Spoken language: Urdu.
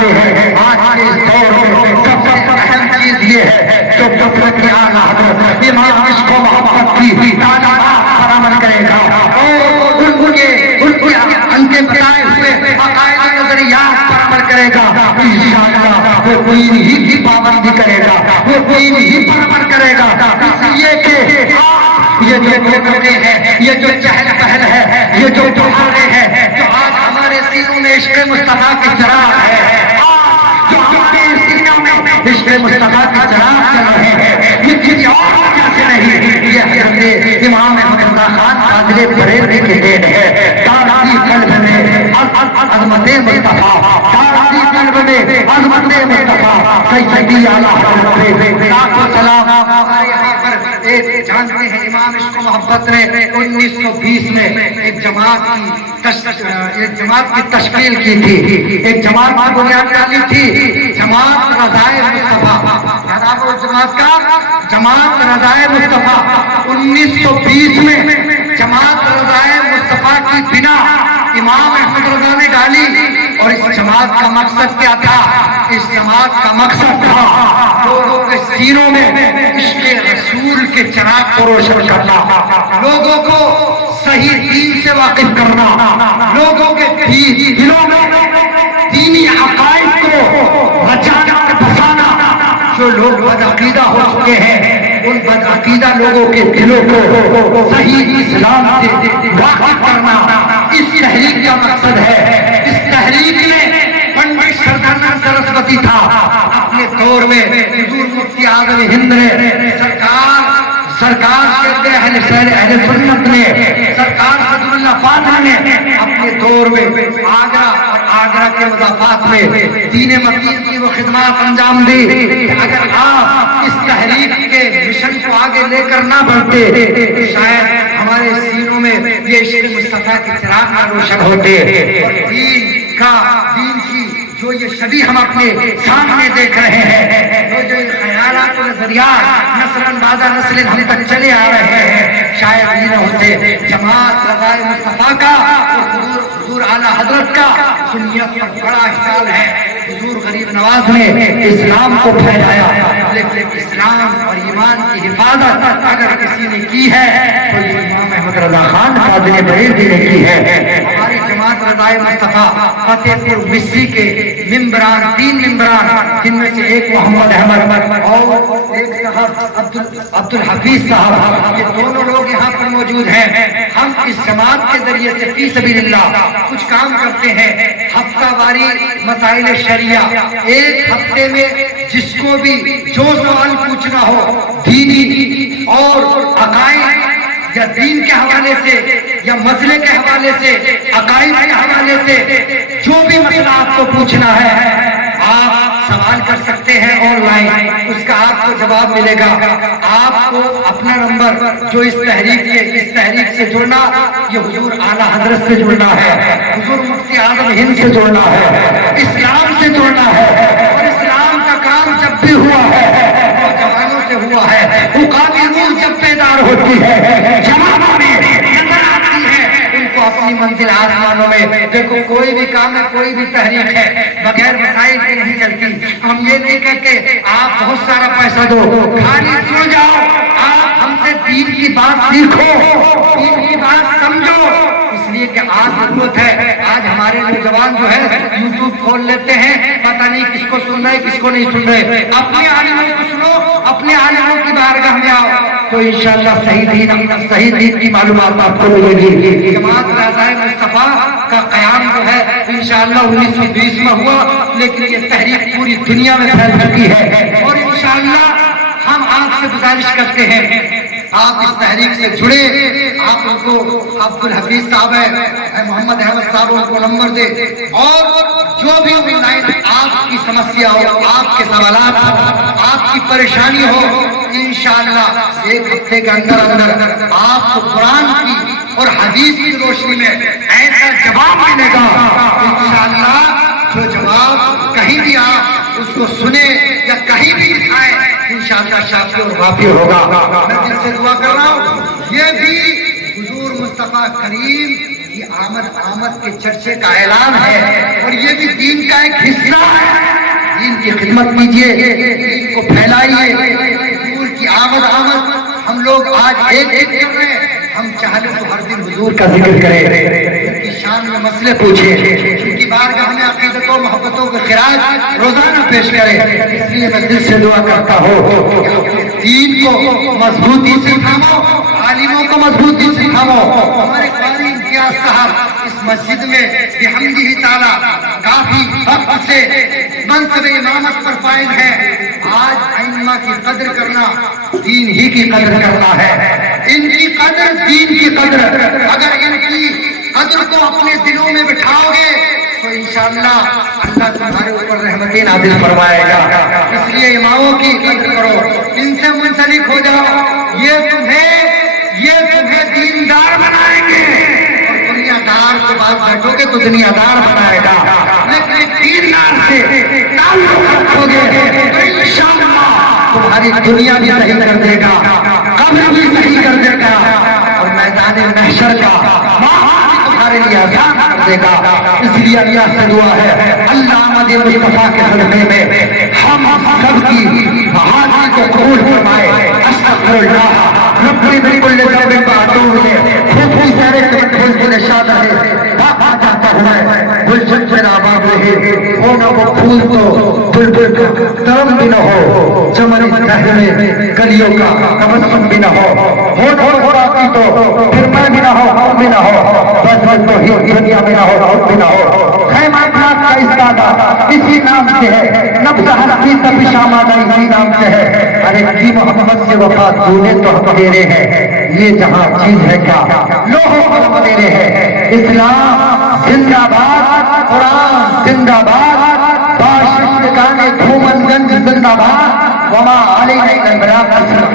کرتے ہیں آج کے اس دور میں سب سے اہم چیز یہ ہے جو قدرت اعلیٰ حضرت امام عشق و محبت کی تعلیمات پر عمل کرے گا اور ان کے بتائے ہوئے عقائد و نظریات پر عمل کرے گا، انشاءاللہ وہ دین ہی کی پابندی کرے گا، وہ دین ہی پر عمل کرے گا۔ اس لیے کہ یہ جو گفتگو ہے، یہ جو چہل پہل ہے، یہ جو بہاریں ہیں جو آج ہمارے سینوں میں عشق مصطفیٰ کی چراغ ہے، جو ہمارے سینوں میں عشق مصطفیٰ کی چراغ چل رہے ہیں، یہ کسی اور وجہ سے نہیں، یہ حضرت امام احمد رضا خان قادری بریلوی کی دین ہے۔ دارسی قلب میں عظمت مصطفیٰ، دارسی قلب میں عظمت مصطفیٰ، سیدی اعلیٰ حضرت لاکھوں سلام۔ ہمارے یہاں پر ایک جانتے ہیں امام عشق و محبت نے 1920 میں ایک جماعت کی تشکیل کی تھی، ایک جماعت کی بنیاد ڈالی تھی، جماعت رضائے مصطفیٰ۔ جناب اس جماعت کا جماعت رضائے مصطفیٰ 1920 میں جماعت رضائے مصطفیٰ کی بنا امام احمد رضا نے ڈالی۔ اور اس جماعت کا مقصد کیا تھا؟ اس جماعت کا مقصد تھا لوگوں کے سینوں میں عشق رسول کے چراغ کو روشن کرنا، لوگوں کو صحیح دین سے واقف کرنا، لوگوں کے دلوں میں دینی عقائد کو رچانا اور بسانا۔ جو لوگ بدعقیدہ ہو چکے ہیں ان بدعقیدہ لوگوں کے دلوں کو صحیح اسلام سے واقف کرنا اس تحریک کا مقصد ہے۔ اس تحریک میں پنڈت سردارنند سرسوتی تھا اپنے دور میں، حضور مفتی اعظم ہند نے، سرکار سے اہل سنت نے، سرکار صدر اللہ فاتح نے اپنے دور میں آگرہ کے مضافات میں دین متین کی وہ خدمات انجام دی۔ اگر آپ اس تحریک کے مشن کو آگے لے کر نہ بڑھتے تو شاید ہمارے سینوں میں یہ عشق مصطفیٰ کی چراغ نہ روشن ہوتے، اور دین کی جو یہ شبیہ ہم اپنے سامنے دیکھ رہے ہیں، جو خیالات و نظریات نسلاً بعد نسل ہم تک چلے آ رہے ہیں، شاید یہ نہ ہوتے۔ جماعت رضائے مصطفیٰ کا اور حضور اعلیٰ حضرت کا دنیا پر بڑا احسان ہے۔ حضور غریب نواز نے اسلام کو پھیلایا، لیکن اسلام اور ایمان کی حفاظت اگر کسی نے کی ہے تو یہ امام احمد رضا خان قادری بریلوی نے کی ہے۔ ہماری جماعت رضائے مصطفیٰ فتح پور مصری کے ممبران، 3 ممبران، جن میں سے ایک محمد احمد اور ایک صاحب عبد الحفیظ صاحب، یہ دونوں لوگ یہاں پر موجود ہیں۔ ہم اس جماعت کے ذریعے سے فی سبیل اللہ کچھ کام کرتے ہیں۔ ہفتہ واری مسائل شریعہ، ایک ہفتے میں جس کو بھی جو سوال پوچھنا ہو دینی اور عقائد یا دین کے حوالے سے یا مسئلے کے حوالے سے، عقائد کے حوالے سے، جو بھی مسئلہ آپ کو پوچھنا ہے آپ سوال کر سکتے ہیں آن لائن، اس کا آپ کو جواب ملے گا۔ آپ کو اپنا نمبر جو اس تحریک سے جڑنا، یہ حضور اعلیٰ حضرت سے جڑنا ہے، حضور مفتی اعظم ہند سے جڑنا ہے، اسلام سے جڑنا ہے۔ اور اسلام کا کام جب بھی ہوا ہے نوجوانوں سے ہوا ہے، حقانی روح جب بیدار ہوتی ہے، جوانوں میں نظر آتی ہے ان کو اپنی منزل آسمانوں میں۔ دیکھو کوئی بھی کام ہے، کوئی بھی تحریک ہے، بغیر مسائل کے نہیں چلتی۔ ہم یہ نہیں کہتے آپ بہت سارا پیسہ دو، خالی سو جاؤ، آپ ہم سے دین کی بات سیکھو، دین کی بات سمجھو۔ اس لیے کہ آج ضرورت ہے، آج ہمارے نوجوان جو ہے یوٹیوب کھول لیتے ہیں، پتہ نہیں کس کو سن رہے کس کو نہیں سن رہے۔ اپنے عالموں کو سنو، اپنے عالموں کی بارگاہ میں آؤ تو انشاءاللہ صحیح دین کی معلومات آپ کو ملے گی۔ جماعت رضائے مصطفیٰ کا قیام جو ہے انشاءاللہ 1920 میں ہوا، لیکن یہ تحریک پوری دنیا میں پھیل چکی ہے، اور انشاءاللہ ہم آپ سے گزارش کرتے ہیں آپ اس تحریک سے جڑے۔ آپ ان کو عبد الحفیظ صاحب ہے، محمد احمد صاحب ان کو نمبر دے، اور جو بھی آن لائن آپ کی سمسیا ہو، آپ کے سوالات ہو، آپ کی پریشانی ہو، انشاءاللہ ایک ہفتے کے اندر آپ کو قرآن کی اور حدیث کی روشنی میں ایسا جواب ملے گا انشاءاللہ، جو جواب کہیں بھی آپ اس کو سنیں یا کہیں بھی دکھائیں انشاءاللہ شافی اور وافی ہوگا۔ میں دل سے دعا کر رہا ہوں، یہ بھی حضور مصطفیٰ کریم کی آمد کے چرچے کا اعلان ہے، اور یہ بھی دین کا ایک حصہ ہے۔ خدمت کیجیے، دین کو پھیلائیے، حضور کی آمد ہم لوگ آج ایک کر رہے ہیں، ہم چاہے تو ہر دن حضور کا ذکر کریں، ان کی شان میں مسئلے پوچھیں، ان کی بارگاہ میں عقیدتوں محبتوں کے خراج روزانہ پیش کریں۔ اس لیے میں دل سے دعا کرتا ہوں، دین کو مضبوطی سے تھامو، عالموں کو مضبوطی سے تھامو۔ ہمارے قاری امتیاز صاحب اس مسجد میں بحمدہ تعالیٰ کافی وقت سے منصب امامت پر فائز ہے۔ آج ائمہ کی قدر کرنا دین ہی کی قدر کرنا ہے، ان کی قدر دین کی قدر۔ اگر ان کی قدر کو اپنے دلوں میں بٹھاؤ گے تو انشاءاللہ اللہ تمہارے اوپر رحمتیں نازل فرمائے گا۔ اس لیے اماموں کی قدر کرو، ان سے منسلک ہو جاؤ، یہ تمہیں دیندار بنائیں گے، اور دنیا دار کے بعد بیٹھو گے تو دنیا دار بنائے گا، لیکن دیندار سے تعلق رکھو گے تو انشاءاللہ تمہاری دنیا بھی صحیح کر دے گا، قبر بھی صحیح کر دے گا، اور میدان محشر کا ماحول بھی تمہارے لیے آسان کر دے گا۔ اس لیے اللہ سے دعا ہے، اللہ مدد مصطفیٰ کے صدقے میں ہم سب کی حاضری کو قبول فرمائے۔ استغفر اللہ ربی بالکل ذنب معصوم ہے، خوفی سارے پھول سے نشاد ہے، باقا جاتا ہے گلشن سے آباد رہے، ہونا وہ پھول تو بلبل کا درم بھی نہ ہو، چمن میں کلیوں کا تبسم بھی نہ ہو، باقی تو پھر میں بھی نہ ہو، ہم بھی نہ ہو، بس تو ہی دنیا میں نہ ہو، ہم بھی نہ ہو۔ خیمات کا استادہ اسی نام سے ہے، نبض ہستی تب شامادہ اسی نام سے ہے۔ ارے کی محمد سے وفا تونے تو ہم تیرے ہیں، یہ جہاں چیز ہے کیا لوہوں قلم تیرے ہیں۔ اسلام زندہ باد، قرآن زندہ باد، باشندگان دھومن گنج زندہ باد، وما علینا الا البلاغ۔